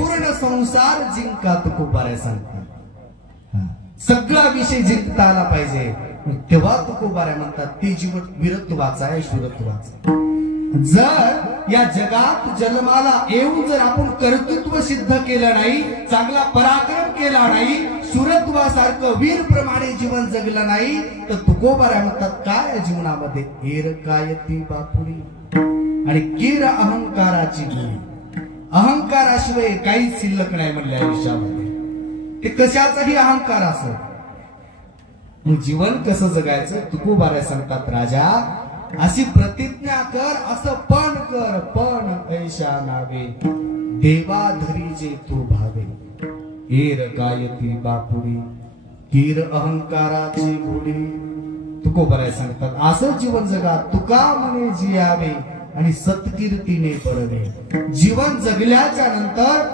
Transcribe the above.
पूर्ण संसार जिंका तुकोबाऱ्या सांगतात. सगळा विषय जिंकता आला पाहिजे, तेव्हा तुकोबाऱ्या म्हणतात ते जीवन वीरत्वाचा आहे, शूरत्वाचा. जर या जगात जन्माला येऊन जर आपण कर्तृत्व सिद्ध केलं नाही, चांगला पराक्रम केला नाही, शूरत्वासारखं वीर प्रमाणे जीवन जगलं नाही, तर तुकोबाऱ्या म्हणतात काय जीवनामध्ये हेर कायती बापुरी आणि कीर अहंकाराची गुणी. अहंकाराशिवाय काहीच शिल्लक नाही म्हणले आयुष्यामध्ये. ते कशाचाही अहंकार असो, मग जीवन कसं जगायचं तुकोबाऱ्या सांगतात, राजा अशी प्रतिज्ञा कर, असं पण कर, पण ऐशा नावे देवाधरी जे तू भावे. हेर गायती बापुरी कीर अहंकाराची गोडी. तुकोबाऱ्या सांगतात असं जीवन जगा तुका म्हणे जियावे आणि सत्कीर्तीने पडवे. जीवन जगल्याच्या नंतर